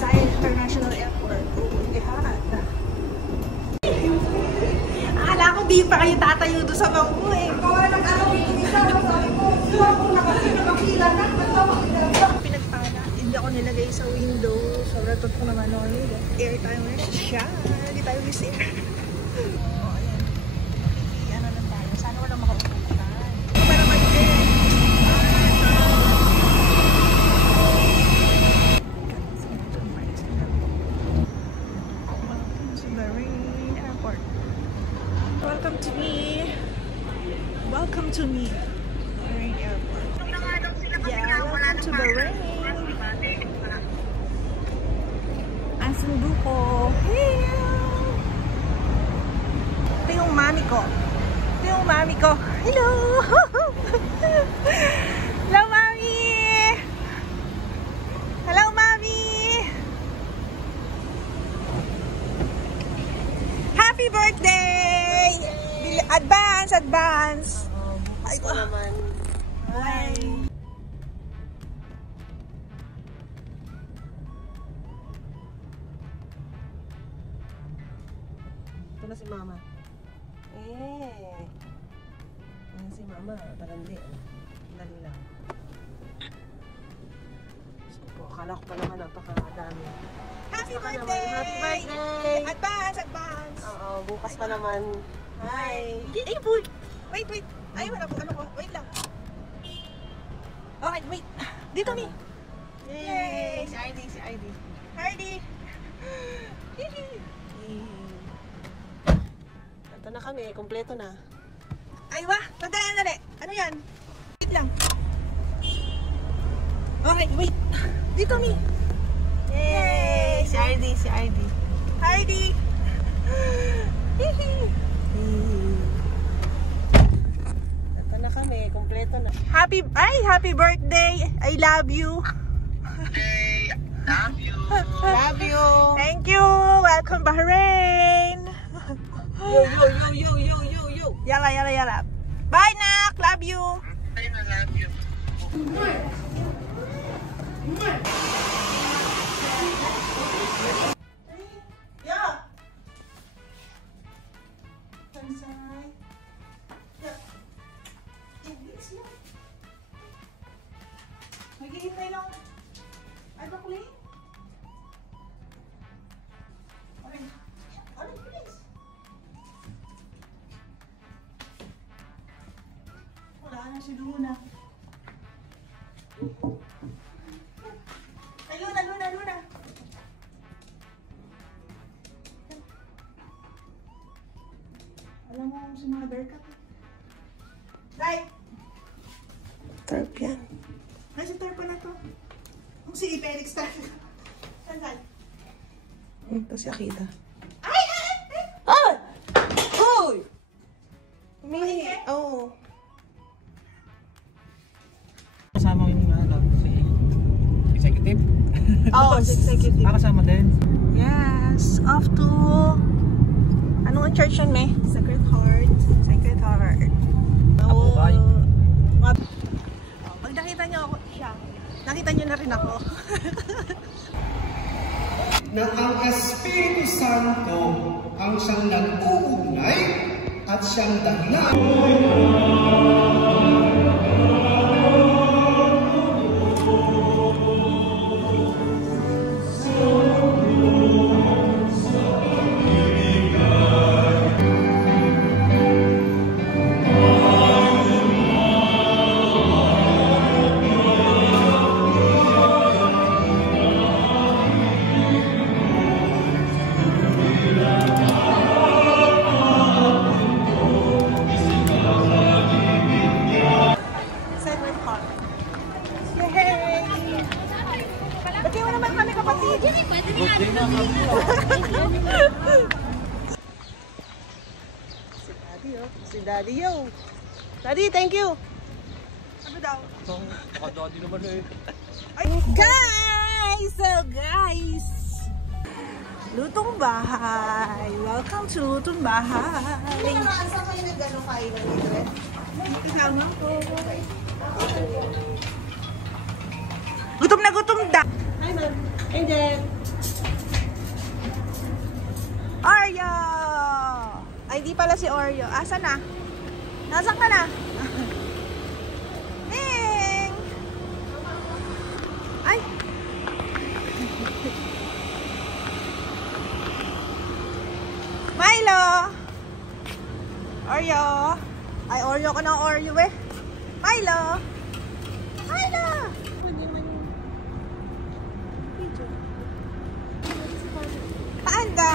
Pasay International Airport. Ihat. Akala ko di pa kayo tatayo doon sa bangko eh. Kaya nag-araw dito isa. Sabi ko, sila ako nakakila na. Pinagpala. Hindi ako nilagay sa window. Sobrang tot ko naman noon. Airtime na siya. Hindi tayo miss air. Oo, ayan. Ano lang tayo. Sana walang makauputan. Para mag-air. Welcome to me, Bahrain Airport. Yeah, welcome to Bahrain. Asan buko? Hello! Ito yung mami ko. Ito yung mami ko. Hello! Hello, mami! Hello, mami! Happy birthday! Advance, advance! Ay ko naman. Hi! Ito na si mama. Ayan si mama. Tarandi. Dali lang. So po, akala ko pa naman napakadami. Happy birthday! Happy birthday! Advance, advance! Oo, bukas pa naman. Hi! Ay, boy! Wait, wait! Ay, wala po. Ano ko? Wait lang. Okay, wait. Dito, Mi. Yay! Si ID, si ID. Hardy! Ito na kami. Kompleto na. Ay, wah! Tandaan, dali. Ano yan? Wait lang. Okay, wait. Dito, Mi. Yay! Si ID, si ID. Hardy! Ito na kami, kompleto na. Happy birthday! I love you. Hey, love you. Love you. Thank you. Welcome Bahrain. Yo, yo, yo, yo, yo, yo, yo. Yala, yala, yala. Bye, Nak. Love you. I love you. Maghihintay lang. Ay, bakuli? Orange. Orange, please. Wala na si Luna. Ay, Luna, Luna, Luna. Alam mo si mga bearcat. Right. Tarp yan. Ay, si Tarpa na to. Ang si Felix tayo. Saan? Ito si Akita. Ay! Ay! Ay! Ah! Hoy! Humingi. Oo. Kasama ko yung si executive. Oo, si executive. Kasama din. Yes, off to... Anong ang church yun, May? Sacred Heart. Sacred Heart. Abukay. Pag nakita niyo ako, siya. Nakita niyo na rin ako. Na ang Espiritu Santo ang siyang nag-uugnay at siyang dahilan. Si Daddy, yo. Daddy, thank you. Ano daw? Daddy naman eh. Guys! So guys! Lutong bahay. Welcome to Lutong bahay. Hindi ka naman sa kayo nag-ano kainan dito eh. Kasama ko. Gutom na gutom da. Hi, ma'am. And then, Oreo! Ay, di pala si Oreo. Asa na? Nasaan ka na? Ning! Ay! Milo! Oreo! Ay, Oreo ka ng Oreo eh. Milo! Milo! Panda!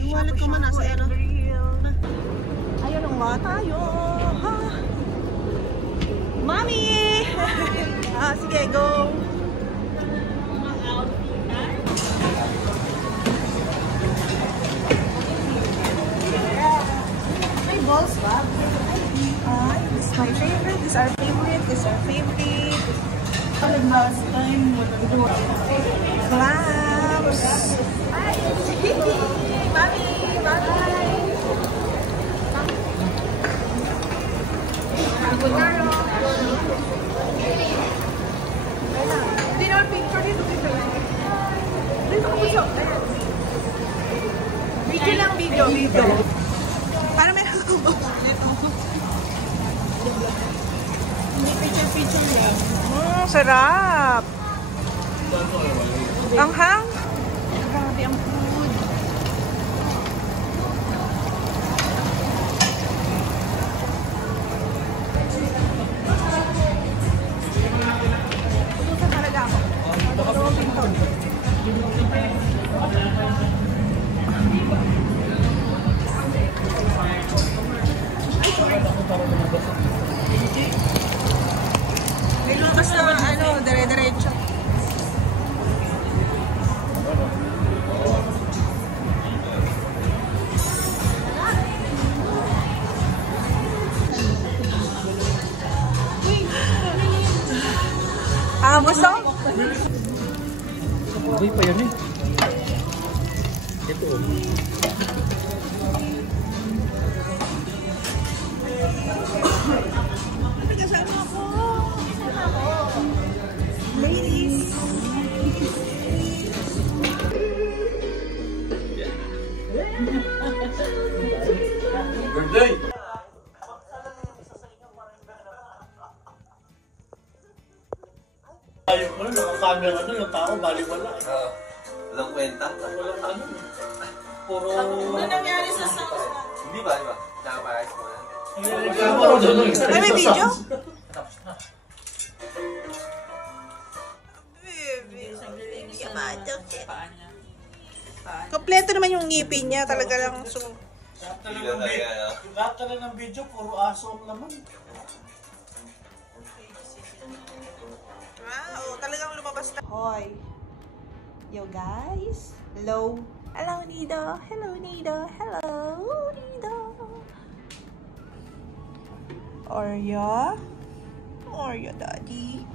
Yung wallet ko man nasa ano. Ayun ang mga tayo. Ha? Mami! Sige, go! May balls ba? Ay, this is my favorite. This is our favorite. This is our favorite. Last time, clams! Ay! Mami! Bye! Hindi naman picture dito. Dito ko sa video lang, video. Para may hindi picture yan. Sarap! Ang hang? Grabe ang food. Utusan talaga ako. Dalawang pinto. May lumas na dire-diretso. Gusto? Uy pa yan eh. Ito oh. Kasama ako. Ladies. Birthday! Ayun mo, naka-camera na yung tao, bali wala. Walang kwenta. Walang ano. Puro... Ano nangyari sa sound? Hindi ba? Nakapaayos mo na. Camera doon. Ay, may video? Tapos na. Kompleto naman yung ngipin niya. Talaga lang. Lahat talaga ng video, puro aso ang laman. Wow, talagang lumabas na. Hoy. Yo guys. Hello. Hello Nido. Hello Nido. Hello Nido. Oreo. Oreo daddy.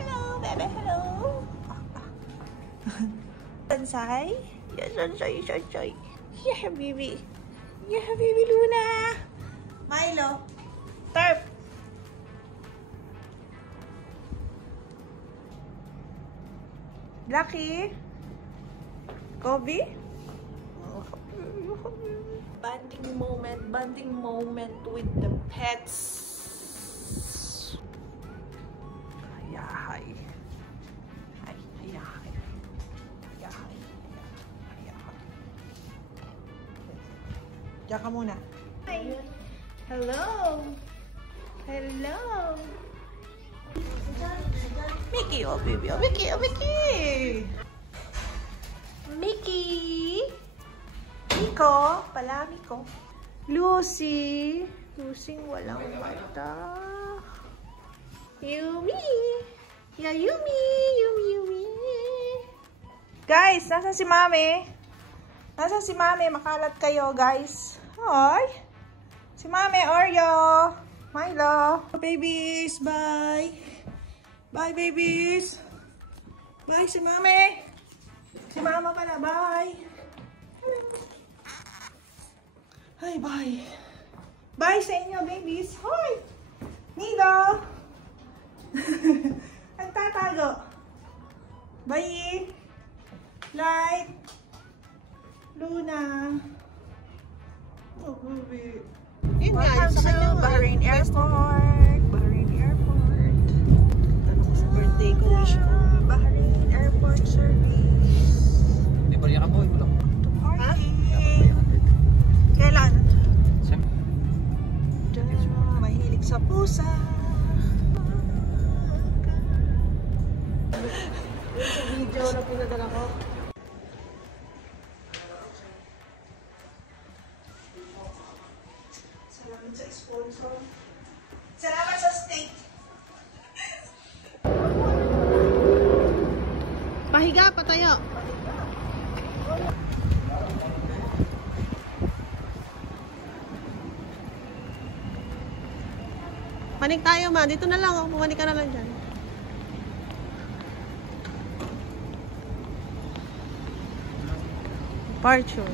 Hello baby. Hello. Sansay. Yes, Sansay. Sansay. Yeah, habibi. Yeah, habibi Luna. Milo. Terp. Lucky? Kobe? Bonding moment with the pets. Ayahay. Ayahay. Ayahay. Ayahay. Diyan ka muna. Hi. Hello. Hello. Mickey, oh baby, oh Mickey, oh Mickey! Mickey! Miko, pala Miko. Lucy! Lucy walang mata. Yumi! Yeah, Yumi! Yumi! Guys, nasan si Mami? Nasan si Mami? Makalat kayo, guys. Hi! Si Mami, Oreo! Milo! Babies, bye! Bye, babies! Bye, si Mami! Si Mama pala, bye! Hi, bye! Bye sa inyo, babies! Hoy! Nido! Nagtatago! Bye! Light. Luna. Oh, baby. Yun nga, Welcome sa to kanya nga. Bahrain Airport. Bahrain Airport. Sa birthday ko wish ko. Bahrain Airport Service. Hindi pa rin ka boy. Wala. Ha? Kailan? Mahilig sa pusa. Sa video na pinadala ko. Salamat sa sponsor. Salamat sa steak. Pahiga, patayo. Manik tayo ma. Dito na lang. Pumanik ka na lang dyan. Departure.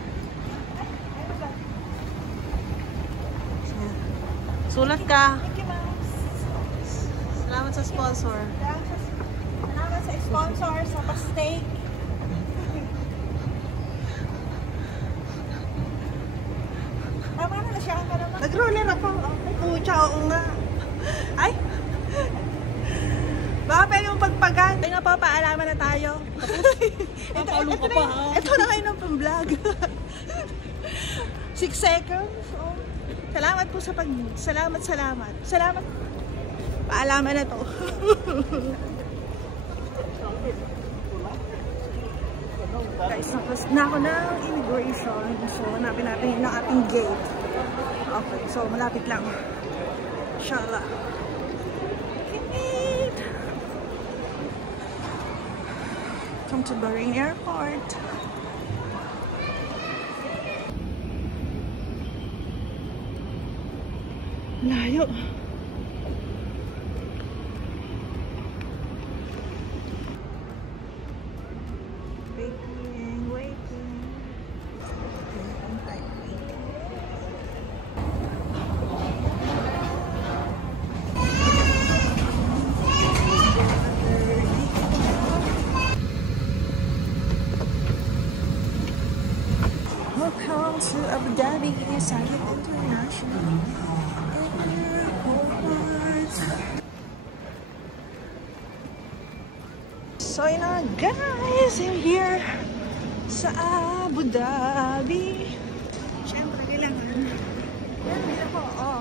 Sulat ka. Thank you, ma'am. Salamat sa sponsor. Salamat sa sponsor sa pa-steak. Tama na, nasyakan ka naman. Nag-roller ako. Ay, pucha, oo nga. Ay! Baka pwede mong pagpagan. Ay nga po, paalaman na tayo. Papalo ka pa, ha? Ito na kayo ng pang-vlog. 6 seconds. Oh. Salamat po sa pag... Salamat. Salamat. Paalaman na to. Guys, napos na ako ng immigration. So, hanapin natin yung ating gate. Okay, so malapit lang. Inshallah. Gate! Come to Bahrain Airport. Layo. Waiting. Welcome to Abu Dhabi Said International Airport. So yun na guys, I'm here sa Abu Dhabi. Siyempre kailangan. Yan, dito po. Oh.